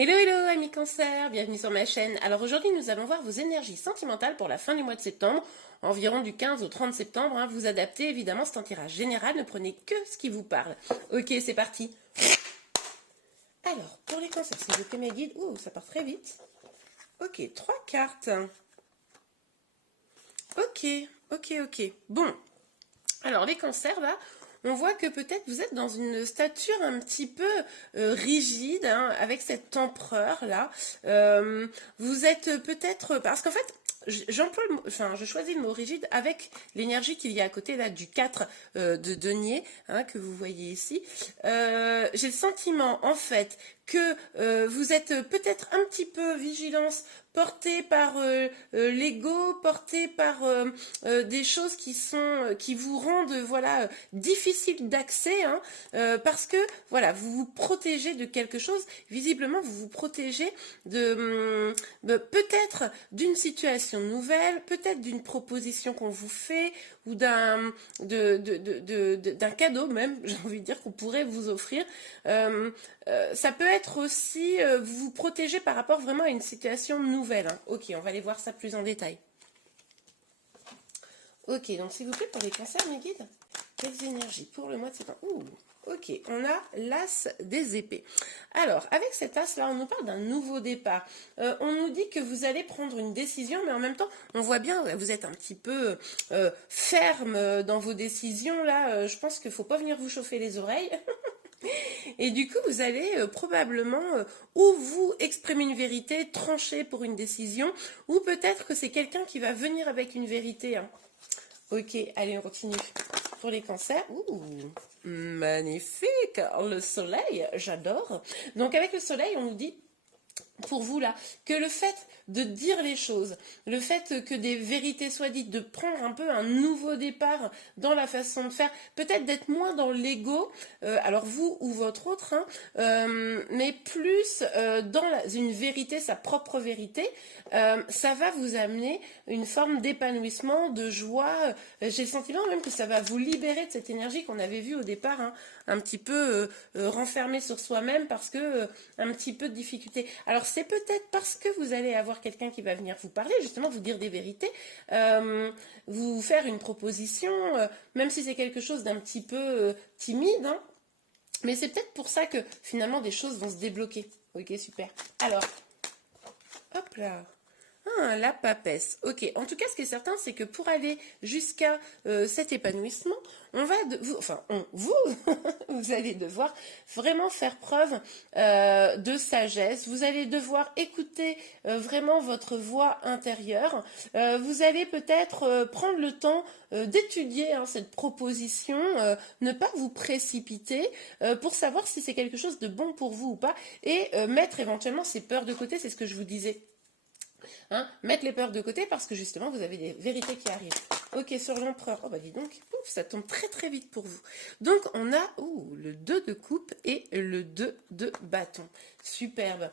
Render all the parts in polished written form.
Hello, hello, amis cancer, bienvenue sur ma chaîne. Alors aujourd'hui, nous allons voir vos énergies sentimentales pour la fin du mois de septembre, environ du 15 au 30 septembre. Vous adaptez, évidemment, c'est un tirage général, ne prenez que ce qui vous parle. Ok, c'est parti. Alors, pour les cancers, s'il vous plaît, mes guides. Ouh, ça part très vite. Ok, 3 cartes. Ok. Bon, alors les cancers, là, on voit que peut-être vous êtes dans une stature un petit peu rigide, avec cet empereur là. Vous êtes peut-être, parce qu'en fait, je choisis le mot rigide avec l'énergie qu'il y a à côté là du 4 de denier, que vous voyez ici. J'ai le sentiment en fait que vous êtes peut-être un petit peu vigilance porté par l'ego, porté par des choses qui vous rendent voilà difficiles d'accès, parce que voilà, vous vous protégez de quelque chose. Visiblement, vous vous protégez de peut-être d'une situation nouvelle, peut-être d'une proposition qu'on vous fait ou d'un cadeau même, j'ai envie de dire, qu'on pourrait vous offrir. Ça peut être aussi vous vous protéger par rapport vraiment à une situation nouvelle. Ok, on va aller voir ça plus en détail. Ok, donc s'il vous plaît, pour les cancers, mes guides, quelles énergies pour le mois de septembre? Ouh, ok, on a l'as des épées. Alors, avec cet as-là, on nous parle d'un nouveau départ. On nous dit que vous allez prendre une décision, mais en même temps, on voit bien, vous êtes un petit peu ferme dans vos décisions. Là, je pense qu'il ne faut pas venir vous chauffer les oreilles. Et du coup, vous allez probablement ou vous exprimer une vérité, trancher pour une décision, ou peut-être que c'est quelqu'un qui va venir avec une vérité. Ok, allez, on continue. Pour les cancers, ouh, magnifique, le soleil, j'adore. Donc avec le soleil, on nous dit, pour vous là, que le fait de dire les choses, le fait que des vérités soient dites, de prendre un peu un nouveau départ dans la façon de faire, peut-être d'être moins dans l'ego, alors vous ou votre autre, mais plus une vérité, sa propre vérité, ça va vous amener une forme d'épanouissement, de joie. J'ai le sentiment même que ça va vous libérer de cette énergie qu'on avait vue au départ, un petit peu renfermée sur soi-même parce que un petit peu de difficulté. Alors c'est peut-être parce que vous allez avoir quelqu'un qui va venir vous parler, justement vous dire des vérités, vous faire une proposition, même si c'est quelque chose d'un petit peu timide, mais c'est peut-être pour ça que finalement des choses vont se débloquer. Ok, super. Alors, hop là. La papesse. Ok. En tout cas, ce qui est certain, c'est que pour aller jusqu'à cet épanouissement, vous allez devoir vraiment faire preuve de sagesse. Vous allez devoir écouter vraiment votre voix intérieure. Vous allez peut-être prendre le temps d'étudier cette proposition, ne pas vous précipiter pour savoir si c'est quelque chose de bon pour vous ou pas, et mettre éventuellement ces peurs de côté. C'est ce que je vous disais. Mettre les peurs de côté parce que justement vous avez des vérités qui arrivent. Ok, sur l'empereur, oh bah dis donc, pouf, ça tombe très très vite pour vous. Donc on a le 2 de coupe et le 2 de bâton. Superbe.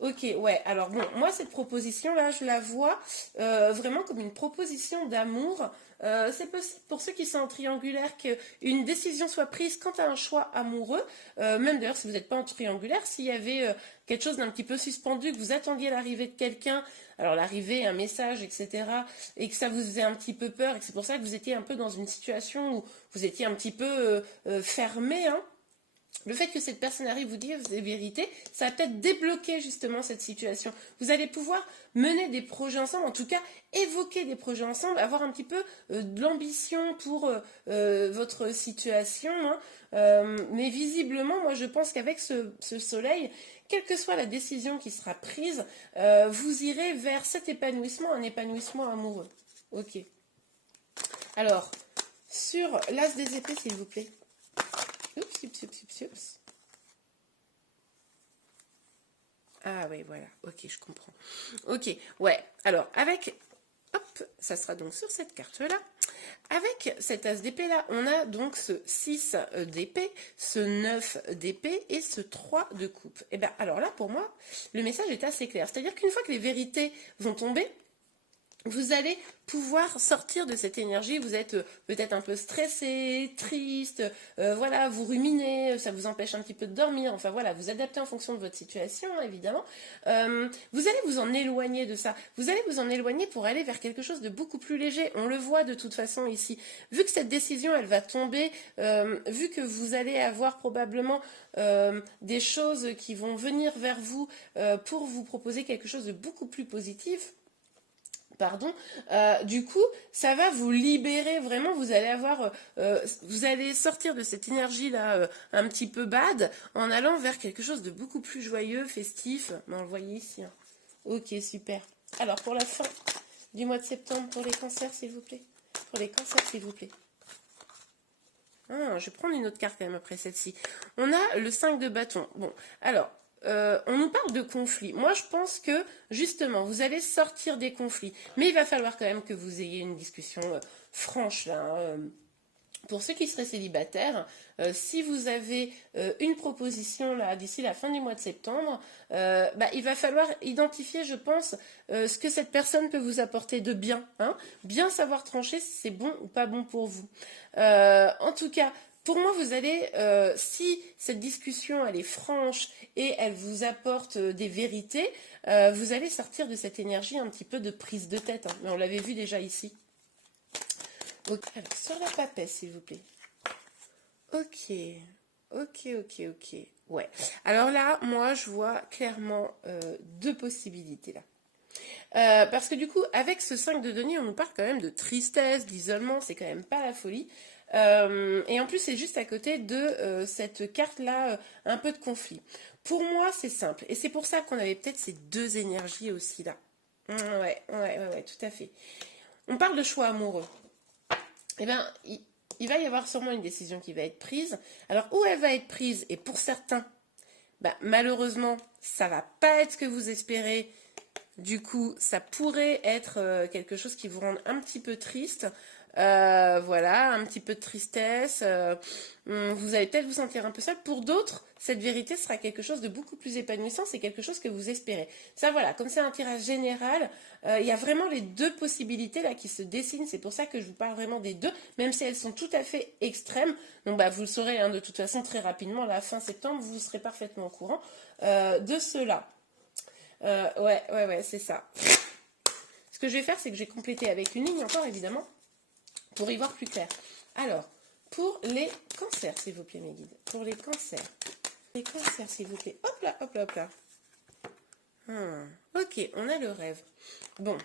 Ok, ouais, alors bon, moi cette proposition-là, je la vois vraiment comme une proposition d'amour. C'est possible pour ceux qui sont en triangulaire qu'une décision soit prise quant à un choix amoureux. Même d'ailleurs, si vous n'êtes pas en triangulaire, s'il y avait quelque chose d'un petit peu suspendu, que vous attendiez l'arrivée de quelqu'un, alors l'arrivée, un message, etc., et que ça vous faisait un petit peu peur, et que c'est pour ça que vous étiez un peu dans une situation où vous étiez un petit peu fermé, le fait que cette personne arrive vous dire des vérités, ça va peut-être débloquer justement cette situation. Vous allez pouvoir mener des projets ensemble, en tout cas évoquer des projets ensemble, avoir un petit peu de l'ambition pour votre situation. Mais visiblement, moi je pense qu'avec ce soleil, quelle que soit la décision qui sera prise, vous irez vers cet épanouissement, un épanouissement amoureux. Ok. Alors, sur l'as des épées, s'il vous plaît. Oups. Ah oui, voilà. Ok, je comprends. Ok, ouais. Alors, hop, ça sera donc sur cette carte-là. Avec cet as d'épée là, on a donc ce 6 d'épée, ce 9 d'épée et ce 3 de coupe. Et bien, alors là, pour moi, le message est assez clair. C'est-à-dire qu'une fois que les vérités vont tomber, vous allez pouvoir sortir de cette énergie. Vous êtes peut-être un peu stressé, triste, voilà, vous ruminez, ça vous empêche un petit peu de dormir, enfin voilà, vous adaptez en fonction de votre situation, évidemment. Vous allez vous en éloigner de ça, vous allez vous en éloigner pour aller vers quelque chose de beaucoup plus léger. On le voit de toute façon ici. Vu que cette décision, elle va tomber, vu que vous allez avoir probablement des choses qui vont venir vers vous pour vous proposer quelque chose de beaucoup plus positif, pardon, du coup, ça va vous libérer vraiment. Vous allez avoir, vous allez sortir de cette énergie-là un petit peu bad en allant vers quelque chose de beaucoup plus joyeux, festif. Mais on le voyait ici. Hein. Ok, super. Alors, pour la fin du mois de septembre, pour les cancers, s'il vous plaît. Pour les cancers, s'il vous plaît. Ah, je vais prendre une autre carte quand même après celle-ci. On a le 5 de bâton. Bon, alors, on nous parle de conflits. Moi, je pense que, justement, vous allez sortir des conflits. Mais il va falloir quand même que vous ayez une discussion franche, là. Hein. Pour ceux qui seraient célibataires, si vous avez une proposition là d'ici la fin du mois de septembre, il va falloir identifier, je pense, ce que cette personne peut vous apporter de bien. Hein. Bien savoir trancher si c'est bon ou pas bon pour vous. En tout cas, pour moi, vous allez, si cette discussion elle est franche et elle vous apporte des vérités, vous allez sortir de cette énergie un petit peu de prise de tête. Hein. Mais on l'avait vu déjà ici. Okay. Alors, sur la papesse, s'il vous plaît. Ok, ok. Ouais. Alors là, moi, je vois clairement deux possibilités là. Parce que du coup, avec ce 5 de denier, on nous parle quand même de tristesse, d'isolement, c'est quand même pas la folie. Et en plus, c'est juste à côté de cette carte-là, un peu de conflit. Pour moi, c'est simple. Et c'est pour ça qu'on avait peut-être ces deux énergies aussi là. Ouais, tout à fait. On parle de choix amoureux. Eh bien, il va y avoir sûrement une décision qui va être prise. Alors, où elle va être prise, et pour certains, malheureusement, ça va pas être ce que vous espérez. Du coup, ça pourrait être quelque chose qui vous rende un petit peu triste. Voilà, un petit peu de tristesse. Vous allez peut-être vous sentir un peu seul. Pour d'autres, cette vérité sera quelque chose de beaucoup plus épanouissant. C'est quelque chose que vous espérez. Ça, voilà, comme c'est un tirage général, il y a vraiment les deux possibilités là qui se dessinent. C'est pour ça que je vous parle vraiment des deux, même si elles sont tout à fait extrêmes. Donc, vous le saurez hein, de toute façon très rapidement. La fin septembre, vous serez parfaitement au courant de cela. Ouais, c'est ça. Ce que je vais faire, c'est que je vais compléter avec une ligne encore, évidemment, pour y voir plus clair. Alors, pour les cancers, s'il vous plaît, mes guides. Pour les cancers. Les cancers, s'il vous plaît. Hop là. Ok, on a le rêve. Bon.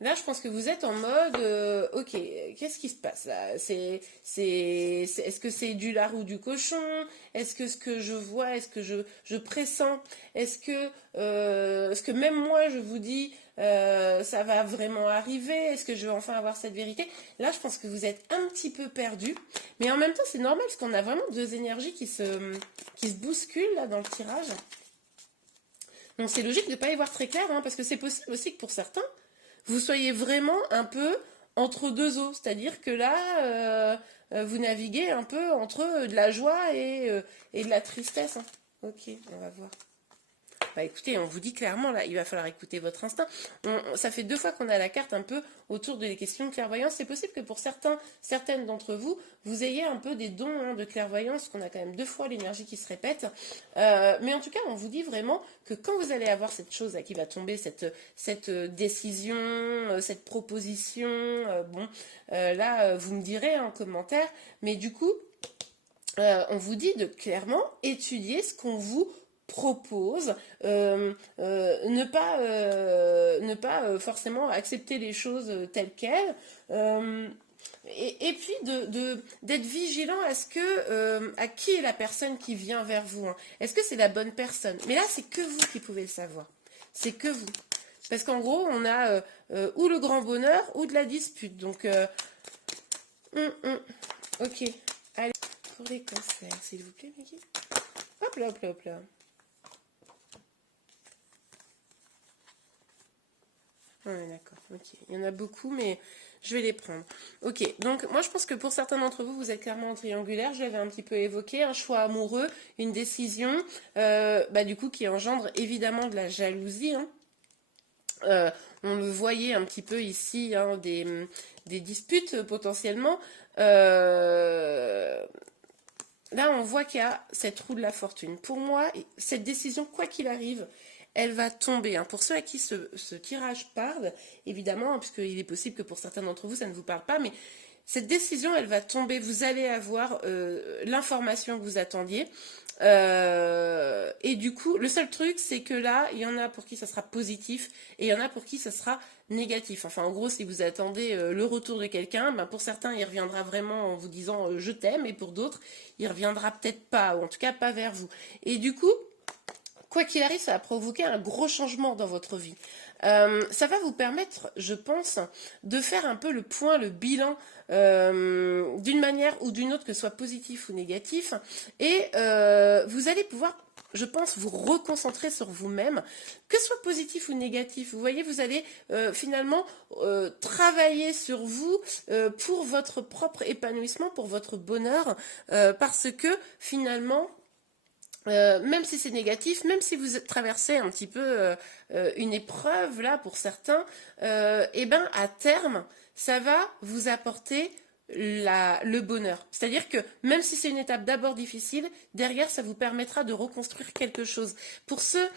Là, je pense que vous êtes en mode, ok, qu'est-ce qui se passe là? Est-ce que c'est du lard ou du cochon? Est-ce que ce que je vois, est-ce que je pressens? Est-ce que même moi, je vous dis, ça va vraiment arriver? Est-ce que je vais enfin avoir cette vérité? Là, je pense que vous êtes un petit peu perdu. Mais en même temps, c'est normal parce qu'on a vraiment deux énergies qui se bousculent là dans le tirage. Donc, c'est logique de ne pas y voir très clair, hein, parce que c'est possible aussi que pour certains, vous soyez vraiment un peu entre deux eaux. C'est-à-dire que là, vous naviguez un peu entre de la joie et de la tristesse. Hein. Ok, on va voir. Écoutez, on vous dit clairement, là, il va falloir écouter votre instinct. Ça fait 2 fois qu'on a la carte un peu autour des questions de clairvoyance. C'est possible que pour certaines d'entre vous, vous ayez un peu des dons hein, de clairvoyance, qu'on a quand même 2 fois l'énergie qui se répète. Mais en tout cas, on vous dit vraiment que quand vous allez avoir cette chose là qui va tomber, cette décision, cette proposition, là, vous me direz en commentaire. Mais du coup, on vous dit de clairement étudier ce qu'on vous propose, ne pas forcément accepter les choses telles quelles, et puis d'être vigilant à ce que à qui est la personne qui vient vers vous. Hein. Est-ce que c'est la bonne personne? Mais là, c'est que vous qui pouvez le savoir. C'est que vous. Parce qu'en gros, on a ou le grand bonheur ou de la dispute. Donc, ok. Allez, pour les cancers, s'il vous plaît, Mickey. Hop là. Ouais, d'accord, ok. Il y en a beaucoup, mais je vais les prendre. Ok, donc moi je pense que pour certains d'entre vous, vous êtes clairement en triangulaire. Je l'avais un petit peu évoqué, un choix amoureux, une décision, du coup qui engendre évidemment de la jalousie. Hein. On le voyait un petit peu ici, hein, des disputes potentiellement. Là, on voit qu'il y a cette roue de la fortune. Pour moi, cette décision, quoi qu'il arrive, elle va tomber. Hein. Pour ceux à qui ce tirage parle, évidemment, hein, puisqu'il est possible que pour certains d'entre vous, ça ne vous parle pas, mais cette décision, elle va tomber. Vous allez avoir l'information que vous attendiez. Et du coup, le seul truc, c'est que là, il y en a pour qui ça sera positif et il y en a pour qui ça sera négatif. Enfin, en gros, si vous attendez le retour de quelqu'un, ben, pour certains, il reviendra vraiment en vous disant je t'aime, et pour d'autres, il reviendra peut-être pas, ou en tout cas pas vers vous. Et du coup, quoi qu'il arrive, ça va provoquer un gros changement dans votre vie. Ça va vous permettre, je pense, de faire un peu le point, le bilan, d'une manière ou d'une autre, que ce soit positif ou négatif, et vous allez pouvoir, je pense, vous reconcentrer sur vous-même, que ce soit positif ou négatif. Vous voyez, vous allez finalement travailler sur vous pour votre propre épanouissement, pour votre bonheur, parce que finalement, même si c'est négatif, même si vous traversez un petit peu une épreuve là pour certains, et ben à terme, ça va vous apporter le bonheur. C'est-à-dire que même si c'est une étape d'abord difficile, derrière ça vous permettra de reconstruire quelque chose. Pour ceux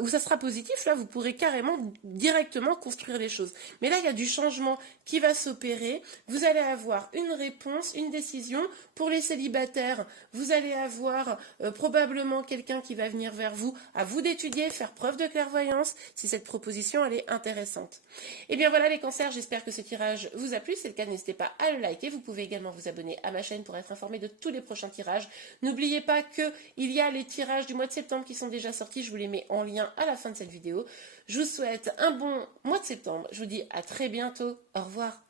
où ça sera positif, là vous pourrez carrément directement construire les choses. Mais là il y a du changement qui va s'opérer. Vous allez avoir une réponse, une décision. Pour les célibataires, vous allez avoir probablement quelqu'un qui va venir vers vous, à vous d'étudier, faire preuve de clairvoyance, si cette proposition elle est intéressante. Et bien voilà les cancers, j'espère que ce tirage vous a plu. Si c'est le cas, n'hésitez pas à le liker. Vous pouvez également vous abonner à ma chaîne pour être informé de tous les prochains tirages. N'oubliez pas qu'il y a les tirages du mois de septembre qui sont déjà sortis. Je vous les mets en lien à la fin de cette vidéo. Je vous souhaite un bon mois de septembre. Je vous dis à très bientôt. Au revoir.